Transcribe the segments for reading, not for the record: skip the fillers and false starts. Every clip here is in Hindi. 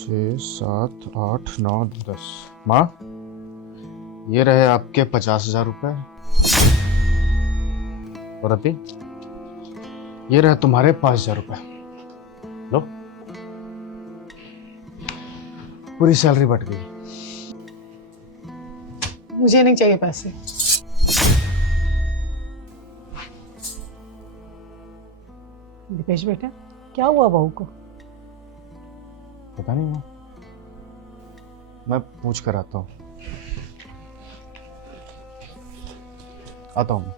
6, 7, 8, 9, 10। माँ, ये रहे आपके 50,000 रुपए। और अति, ये रहे तुम्हारे 5,000 रुपए। लो, पूरी सैलरी बट गई। मुझे नहीं चाहिए पैसे। दीपेश बेटा, क्या हुआ बहू को? पता नहीं माँ, मैं पूछ कर आता हूँ। आता हूँ।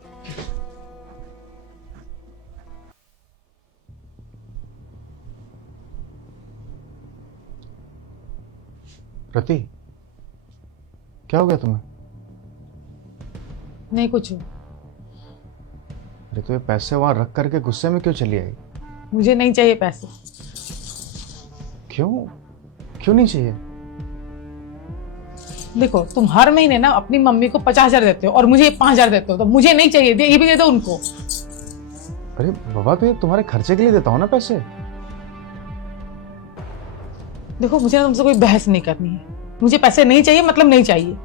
रति, क्या हो गया तुम्हें? नहीं कुछ। अरे तो ये पैसे वहां रख करके गुस्से में क्यों चली आई? मुझे नहीं चाहिए पैसे। क्यों? क्यों नहीं चाहिए? देखो, तुम हर महीने ना अपनी मम्मी को 50,000 देते हो और मुझे 5,000 देते हो, तो मुझे नहीं चाहिए। ये भी दे दो उनको। अरे बाबा, तो ये तुम्हारे खर्चे के लिए देता हूँ ना पैसे। देखो, मुझे ना तुमसे कोई बहस नहीं करनी है। मुझे पैसे नहीं चाहिए, मतलब नहीं चाहिए।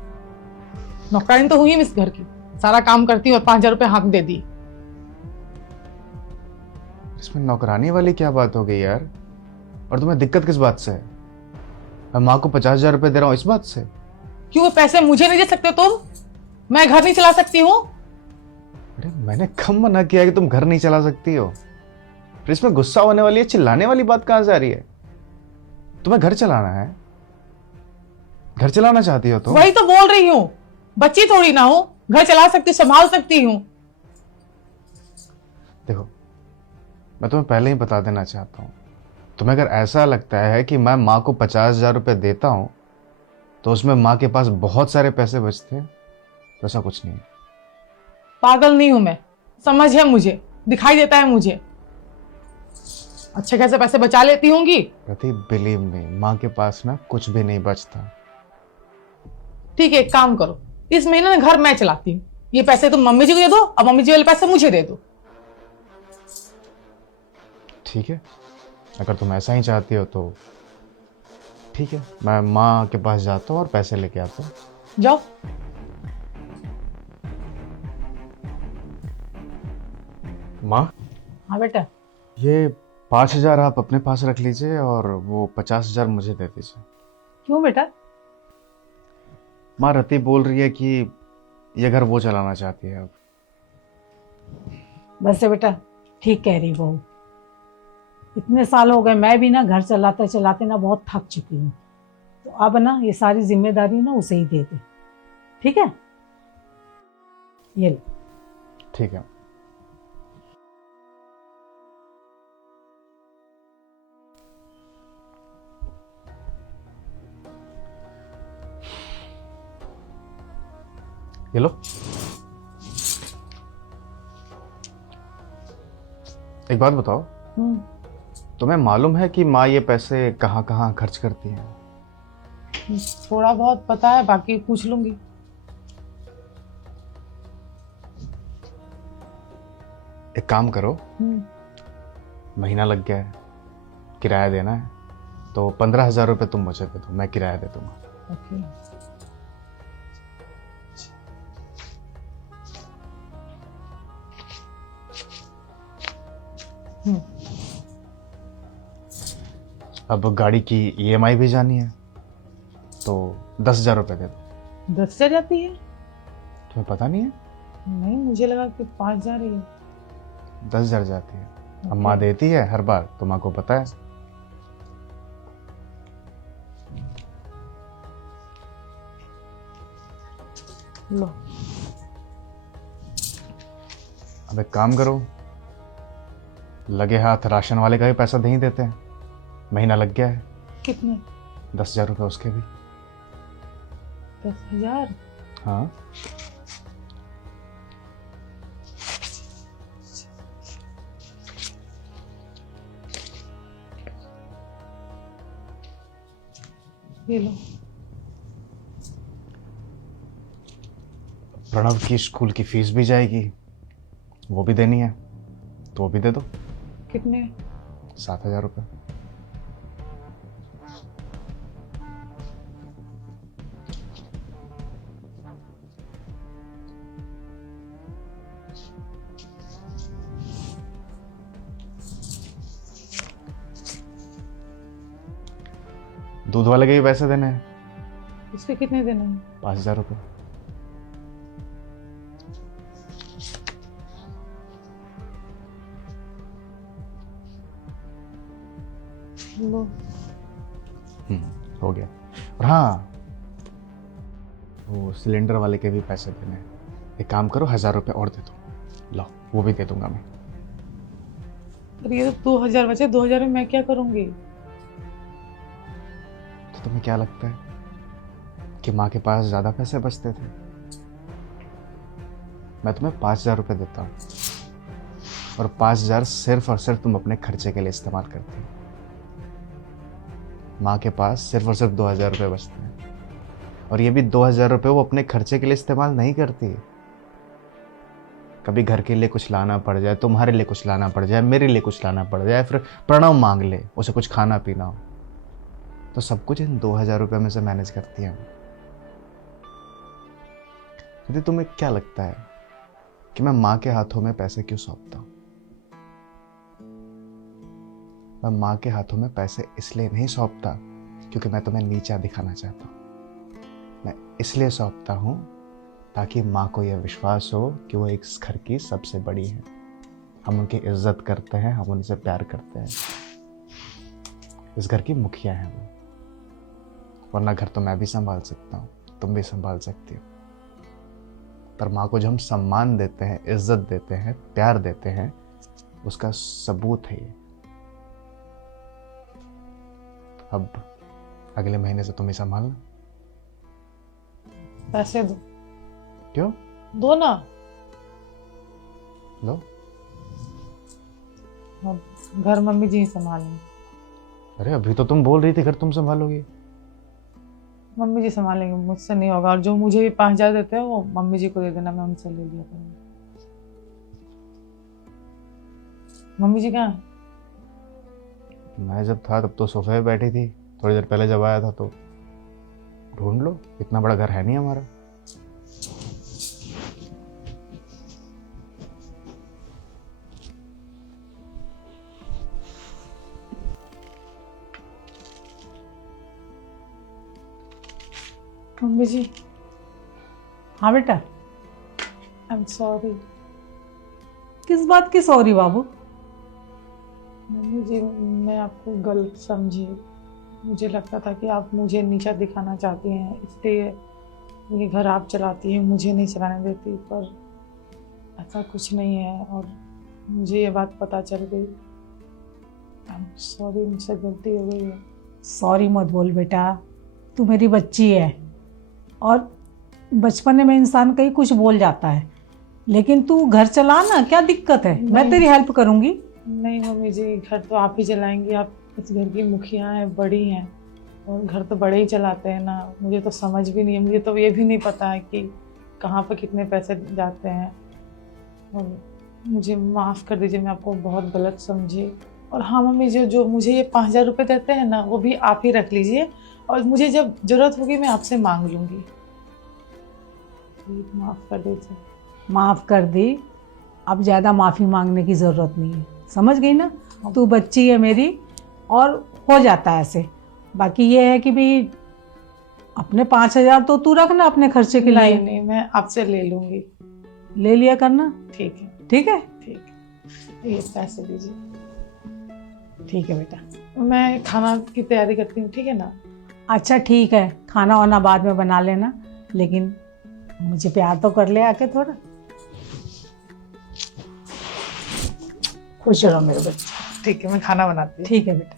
नौकरानी तो हुई हूँ इस घर की, सारा काम करती हूँ और 5,000 रुपये हाथ में दे दी। इसमें नौकरानी वाली क्या बात हो गई यार? और तुम्हें दिक्कत किस बात से है? मैं माँ को 50,000 रुपए दे रहा हूँ इस बात से? क्यों वो पैसे मुझे नहीं दे सकते तुम? मैं घर नहीं चला सकती हूँ? अरे मैंने कब मना किया कि तुम घर नहीं चला सकती हो? फिर इसमें गुस्सा होने वाली है, चिल्लाने वाली बात कहां से आ रही है? तुम्हें घर चलाना है, घर चलाना चाहती हो तो? वही तो बोल रही हूँ, बच्ची थोड़ी ना हूँ, घर चला सकती हूँ, संभाल सकती हूँ। देखो, मैं तुम्हें पहले ही बता देना चाहता हूँ, तुम्हें अगर ऐसा लगता है कि मैं माँ को 50,000 रुपए देता हूँ तो उसमें माँ के पास बहुत सारे पैसे बचते हैं, तो ऐसा कुछ नहीं है। पागल नहीं हूं मैं, समझ है मुझे, दिखाई देता है मुझे। अच्छे खासे पैसे बचा लेती होंगी। प्रति बिलीव मी, माँ के पास ना कुछ भी नहीं बचता। ठीक है, एक काम करो, इस महीने ना घर मैं चलाती हूँ। ये पैसे तुम मम्मी जी को दे दो और मम्मी जी वाले पैसे मुझे दे दो। ठीक है, अगर तुम ऐसा ही चाहती हो तो ठीक है, मैं माँ के पास जाता हूँ और पैसे लेके आता हूँ। जाओ। माँ, हाँ बेटा। ये 5,000 आप अपने पास रख लीजिए और वो 50,000 मुझे दे दीजिए। क्यों बेटा? माँ, रति बोल रही है कि ये घर वो चलाना चाहती है अब। बस है बेटा, ठीक कह रही बहू। इतने साल हो गए, मैं भी ना घर चलाते चलाते ना बहुत थक चुकी हूँ। तो अब ना ये सारी जिम्मेदारी ना उसे ही दे दे, ठीक है? ये लो। ठीक है। ये लो। एक बात बताओ, तुम्हें मालूम है कि माँ ये पैसे कहाँ कहाँ खर्च करती है? थोड़ा बहुत पता है, बाकी पूछ लूंगी। एक काम करो, महीना लग गया है, किराया देना है, तो 15,000 रुपये तुम मुझे दे दो, मैं किराया दे दूंगा। ओके। अब गाड़ी की ईएमआई भी जानी है, तो 10,000 रुपये दे दो। 10,000 जाती है? तुम्हें पता नहीं है? नहीं, मुझे लगा कि 5,000 ही है। 10,000 जाती है। अब माँ देती है हर बार, तो माँ को पता है। लो। अब एक काम करो, लगे हाथ राशन वाले का भी पैसा दे ही देते हैं, महीना लग गया है। कितने? 10,000 रुपये उसके भी। 10,000? हाँ। ये लो। प्रणव की स्कूल की फीस भी जाएगी, वो भी देनी है, तो वो भी दे दो। कितने? 7,000 रुपये। दूध वाले के भी पैसे देने हैं, उसके कितने देने हैं? 5,000 रुपये। लो। हो गया। और हाँ, वो सिलेंडर वाले के भी पैसे देने हैं। एक काम करो, 1,000 रुपये और दे दो, लो वो भी दे दूंगा मैं। अरे ये तो 2,000 बचे, 2,000 में मैं क्या करूंगी? तो तुम्हें क्या लगता है कि माँ के पास ज्यादा पैसे बचते थे? मैं तुम्हें 5,000 रुपये देता हूँ और 5,000 सिर्फ और सिर्फ तुम अपने खर्चे के लिए इस्तेमाल करती हो। माँ के पास सिर्फ और सिर्फ 2,000 रुपये बचते हैं, और ये भी 2,000 रुपये वो अपने खर्चे के लिए इस्तेमाल नहीं करती। कभी घर के लिए कुछ लाना पड़ जाए, तुम्हारे लिए कुछ लाना पड़ जाए, मेरे लिए कुछ लाना पड़ जाए, फिर प्रणव मांग ले, उसे कुछ खाना पीना हो, तो सब कुछ इन 2,000 रुपये में से मैनेज करती है। यदि तुम्हें क्या लगता है कि मैं माँ के हाथों में पैसे क्यों सौंपता हूं? मैं माँ के हाथों में पैसे इसलिए नहीं सौंपता क्योंकि मैं तुम्हें नीचा दिखाना चाहता हूं। मैं इसलिए सौंपता हूं ताकि माँ को यह विश्वास हो कि वो इस घर की सबसे बड़ी है। हम उनकी इज्जत करते हैं, हम उनसे प्यार करते हैं। इस घर की मुखिया है वो, वरना घर तो मैं भी संभाल सकता हूँ, तुम भी संभाल सकती हो। पर माँ को जो हम सम्मान देते हैं, इज्जत देते हैं, प्यार देते हैं, उसका सबूत है ये। अब अगले महीने से तुम ही संभालना। पैसे दो। क्यों? दो ना। लो। अब घर मम्मी जी संभालेंगे। अरे अभी तो तुम बोल रही थी घर तुम संभालोगी। मम्मी जी संभालेंगे, मुझसे नहीं होगा। और जो मुझे भी 5,000 देते हैं वो मम्मी जी को दे देना, मैं उनसे ले लिया करूँगी। मम्मी जी कहाँ है? मैं जब था तब तो सोफे पे बैठी थी, थोड़ी देर पहले जब आया था तो ढूंढ लो, इतना बड़ा घर है नहीं हमारा। मम्मी जी। हाँ बेटा। I am sorry. किस बात की सॉरी बाबू? मम्मी जी, मैं आपको गलत समझी। मुझे लगता था कि आप मुझे नीचा दिखाना चाहती हैं, इसलिए ये घर आप चलाती हैं, मुझे नहीं चलाने देती। पर ऐसा कुछ नहीं है और मुझे ये बात पता चल गई। आई एम सॉरी, मुझसे गलती हो गई है। सॉरी मत बोल बेटा, तू मेरी बच्ची है और बचपन में इंसान कहीं कुछ बोल जाता है, लेकिन तू घर चला ना, क्या दिक्कत है? मैं तेरी हेल्प करूँगी। नहीं मम्मी जी, घर तो आप ही चलाएंगी, आप इस घर की मुखिया हैं, बड़ी हैं, और घर तो बड़े ही चलाते हैं ना। मुझे तो समझ भी नहीं है, मुझे तो ये भी नहीं पता है कि कहाँ पर कितने पैसे जाते हैं। और मुझे माफ़ कर दीजिए, मैं आपको बहुत गलत समझी। और हाँ मम्मी जी, जो मुझे ये 5,000 रुपये देते हैं ना, वो भी आप ही रख लीजिए, और मुझे जब ज़रूरत होगी मैं आपसे मांग लूँगी। माफ़ कर दीजिए। माफ़ कर दी, अब ज़्यादा माफ़ी मांगने की ज़रूरत नहीं है, समझ गई ना? तू बच्ची है मेरी और हो जाता है ऐसे। बाकी ये है कि भी अपने 5,000 तो तू रखना अपने खर्चे के लिए। नहीं, मैं आपसे ले लूँगी। ले लिया करना। ठीक है। ठीक है। ठीक है, ये पैसे दीजिए। ठीक है बेटा, मैं खाना की तैयारी करती हूँ, ठीक है ना? अच्छा ठीक है, खाना वाना बाद में बना लेना, लेकिन मुझे प्यार तो कर ले आके थोड़ा। खुश रहो मेरे बच्चे। ठीक है, मैं खाना बनाती हूँ। ठीक है बेटा।